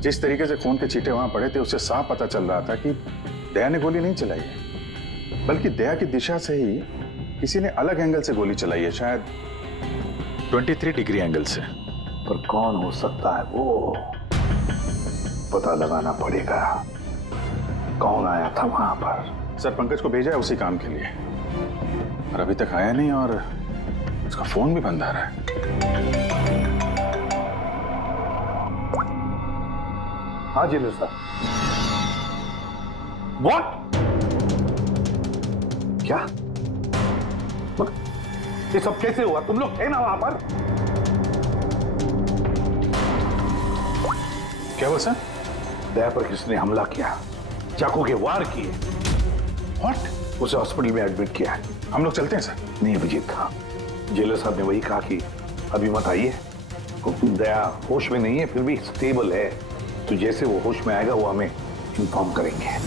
जिस तरीके से खून के छींटे वहां पड़े थे उससे साफ पता चल रहा था कि दया ने गोली नहीं चलाई है, बल्कि दया की दिशा से ही किसी ने अलग एंगल से गोली चलाई है, शायद 23 डिग्री एंगल से। पर कौन हो सकता है वो, पता लगाना पड़ेगा। कौन आया था वहां पर? सर, पंकज को भेजा है उसी काम के लिए, और अभी तक आया नहीं, और उसका फोन भी बंद आ रहा है। हाँ जी सर। व्हाट? क्या? ये सब कैसे हुआ? तुम लोग थे ना वहां पर? क्या हुआ सर? दया पर किसने हमला किया, चाकू के वार किए। व्हाट? उसे हॉस्पिटल में एडमिट किया है। हम लोग चलते हैं सर। नहीं अभिजीत, हाँ, जेलर साहब ने वही कहा कि अभी मत आइए। दया होश में नहीं है, फिर भी स्टेबल है, तो जैसे वो होश में आएगा वो हमें इन्फॉर्म करेंगे।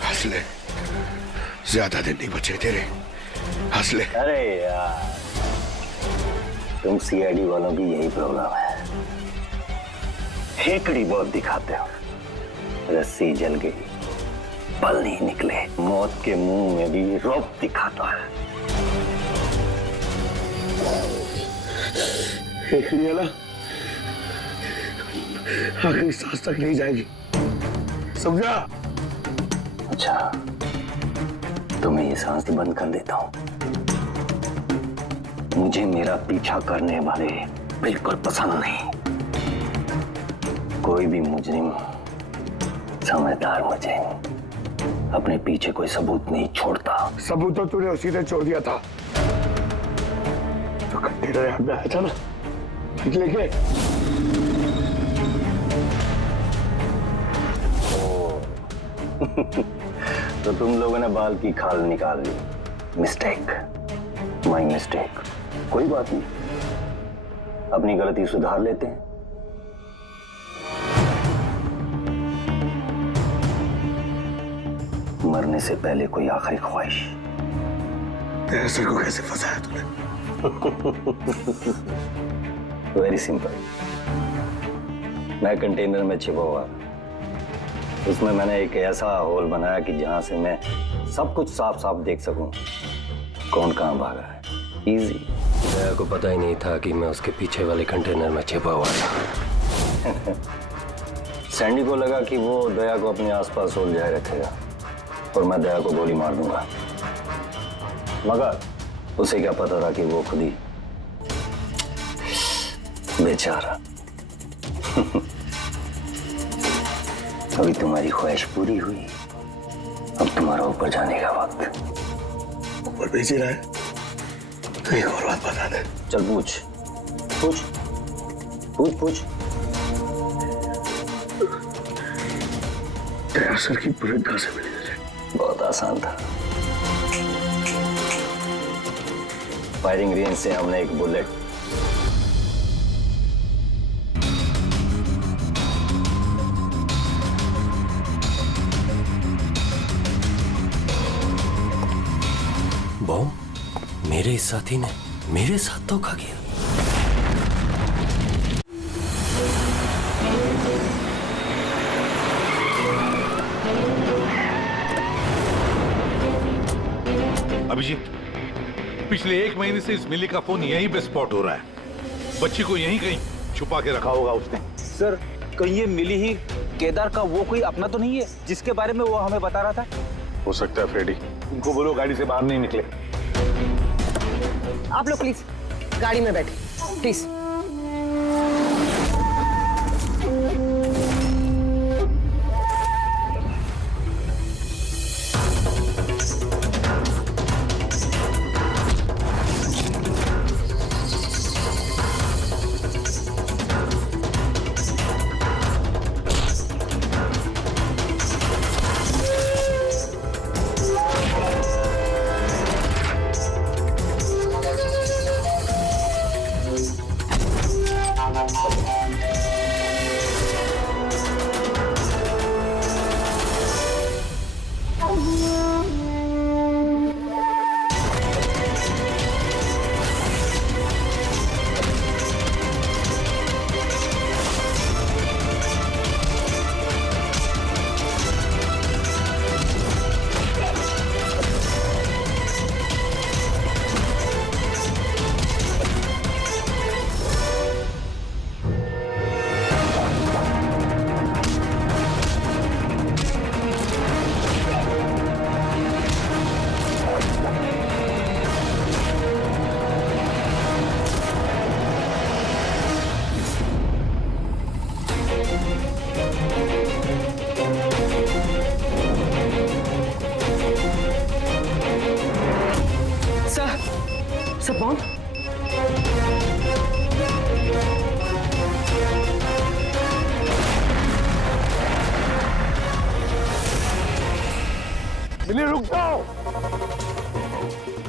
हंस ले, ज्यादा दिन नहीं बचे तेरे, हंस ले। अरे यार, तुम सीआईडी वालों की यही प्रॉब्लम है, हेकड़ी बहुत दिखाते हो। रस्सी जल गई, पल नहीं निकले, मौत के मुंह में भी रौब दिखाता है। हेकड़ी वाला आखिरी सांस तक नहीं जाएगी, समझा? अच्छा, तुम्हें ये सांस बंद कर देता हूं। मुझे मेरा पीछा करने वाले बिल्कुल पसंद नहीं। कोई भी मुजरिम, समझदार मुजरिम अपने पीछे कोई सबूत नहीं छोड़ता। सबूत तो तूने उसी ने छोड़ दिया था तो कंटेनर यहाँ पे आया था ना, लेके। तो तुम लोगों ने बाल की खाल निकाल ली। Mistake, my mistake. कोई बात नहीं, अपनी गलती सुधार लेते हैं। मरने से पहले कोई आखिरी ख्वाहिश। तेरे सर को कैसे फंसाया तूने? Very simple. मैं कंटेनर में छिपा हुआ, उसमें मैंने एक ऐसा होल बनाया कि जहां से मैं सब कुछ साफ साफ देख सकूं, कौन कहां भागा है। इजी। दया को पता ही नहीं था कि मैं उसके पीछे वाले कंटेनर में छिपा हुआ था। सैंडी को लगा कि वो दया को अपने आसपास उलझाए रखेगा और मैं दया को गोली मार दूंगा, मगर उसे क्या पता था कि वो खुद ही बेचारा। अभी तुम्हारी ख्वाहिश पूरी हुई, अब तुम्हारा ऊपर जाने का वक्त। ऊपर भेज ही रहा है तो एक और बात बता दे। चल पूछ पूछ पूछ पूछ। दया सर की बुलेट कहां से मिली तुझे? बहुत आसान था। फायरिंग रेंज से हमने एक बुलेट बॉम्ब मेरे साथी ने मेरे साथ धोखा किया। अभिजीत, पिछले 1 महीने से इस मिली का फोन यहीं पे स्पॉट हो रहा है। बच्ची को यहीं कहीं छुपा के रखा होगा उसने। सर, कहीं ये मिली ही केदार का वो कोई अपना तो नहीं है जिसके बारे में वो हमें बता रहा था? हो सकता है फ्रेडी। उनको बोलो गाड़ी से बाहर नहीं निकले। आप लोग प्लीज गाड़ी में बैठे, प्लीज। बॉम्ब? मिली रुक जाओ,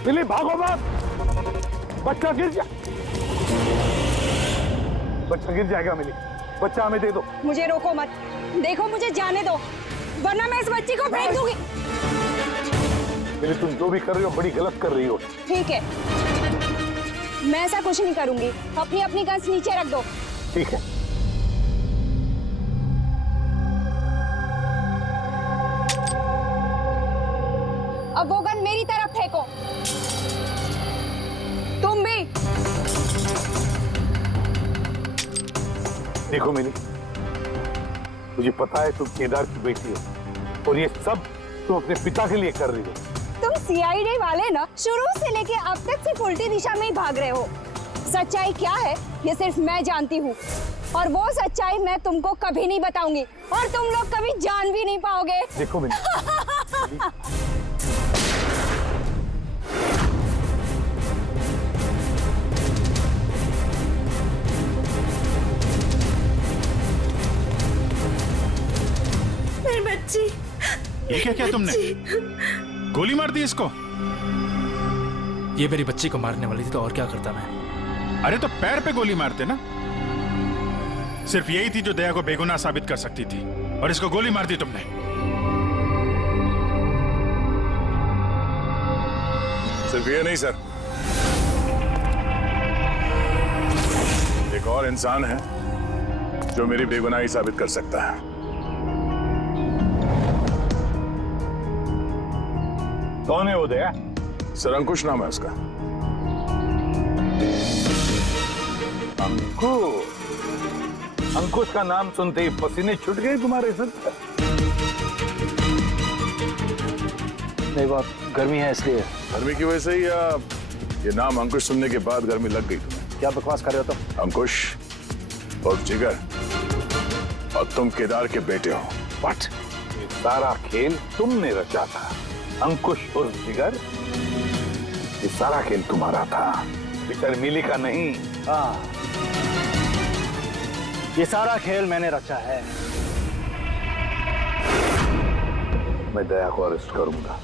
मिली भागो मत, बच्चा गिर जा। बच्चा गिर जाएगा मिली, बच्चा हमें दे दो। मुझे रोको मत, देखो मुझे जाने दो, वरना मैं इस बच्ची को फेंक दूंगी। मिली तुम जो भी कर रही हो बड़ी गलत कर रही हो। ठीक है, मैं ऐसा कुछ नहीं करूंगी, अपनी अपनी गन्स नीचे रख दो। ठीक है। अब वो गन मेरी तरफ फेंको। तुम भी। देखो मिली, मुझे पता है तुम केदार की बेटी हो और ये सब तुम अपने पिता के लिए कर रही हो। तुम सीआईडी वाले ना शुरू से लेके अब तक सिर्फ उल्टी दिशा में ही भाग रहे हो। सच्चाई क्या है ये सिर्फ मैं जानती हूँ और वो सच्चाई मैं तुमको कभी नहीं बताऊंगी और तुम लोग कभी जान भी नहीं पाओगे। देखो मिली, मेरी बच्ची। ये क्या किया तुमने? गोली मार दी इसको? ये मेरी बच्ची को मारने वाली थी तो और क्या करता मैं? अरे तो पैर पे गोली मारते ना। सिर्फ यही थी जो दया को बेगुनाह साबित कर सकती थी और इसको गोली मार दी तुमने। सिर्फ ये नहीं सर, एक और इंसान है जो मेरी बेगुनाही साबित कर सकता है। कौन है वो दया? सर अंकुश नाम है उसका। अंकुश का नाम सुनते ही पसीने छूट गए तुम्हारे सर? नहीं बात गर्मी है इसलिए। गर्मी की वजह से ही या ये नाम अंकुश सुनने के बाद गर्मी लग गई तुम्हें? क्या बकवास कर रहे हो तुम? अंकुश और जिगर और तुम केदार के बेटे हो। व्हाट? ये सारा खेल तुमने रचा था? अंकुश और जिगर, ये सारा खेल तुम्हारा था, बेचारी मिली का नहीं। हाँ, ये सारा खेल मैंने रचा है। मैं दया को अरेस्ट करूंगा।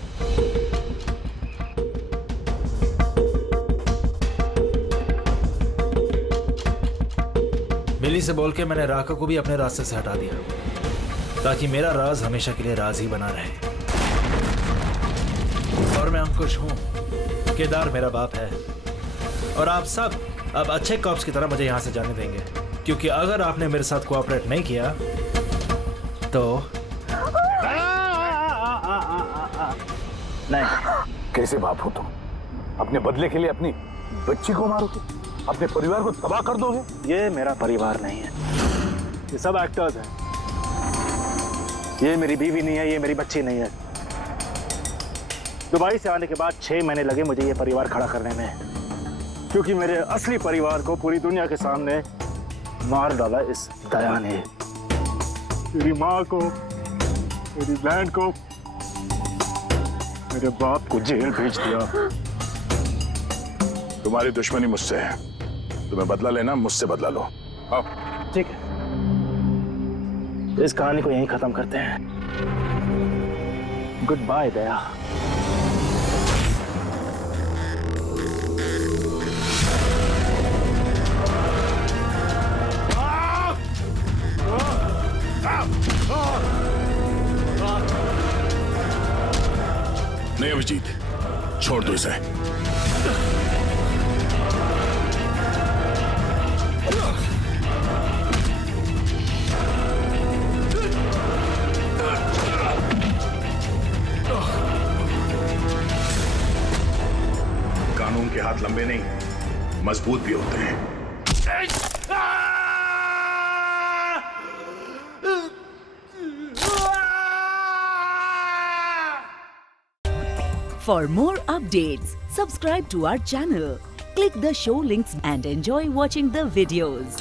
मिली से बोल के मैंने राका को भी अपने रास्ते से हटा दिया ताकि मेरा राज हमेशा के लिए राज ही बना रहे। और मैं अंकुश हूं, केदार मेरा बाप है और आप सब अब अच्छे कॉप्स की तरह मुझे यहां से जाने देंगे, क्योंकि अगर आपने मेरे साथ कोऑपरेट नहीं किया तो नहीं। कैसे बाप हो तुम? अपने बदले के लिए अपनी बच्ची को मारोगे, अपने परिवार को तबाह कर दोगे? ये मेरा परिवार नहीं है, ये सब एक्टर्स हैं। ये मेरी बीवी नहीं है, ये मेरी बच्ची नहीं है। दुबई से आने के बाद 6 महीने लगे मुझे ये परिवार खड़ा करने में, क्योंकि मेरे असली परिवार को पूरी दुनिया के सामने मार डाला इस दया ने। मेरी माँ को, मेरी बहन को, मेरे बाप को जेल भेज दिया। तुम्हारी दुश्मनी मुझसे है, तुम्हें बदला लेना, मुझसे बदला लो। आओ। ठीक है, इस कहानी को यहीं खत्म करते हैं। गुड बाय दया। नहीं अभिजीत, छोड़ दो इसे। कानून के हाथ लंबे नहीं, मजबूत भी होते हैं। For more updates, subscribe to our channel, click the show links and enjoy watching the videos.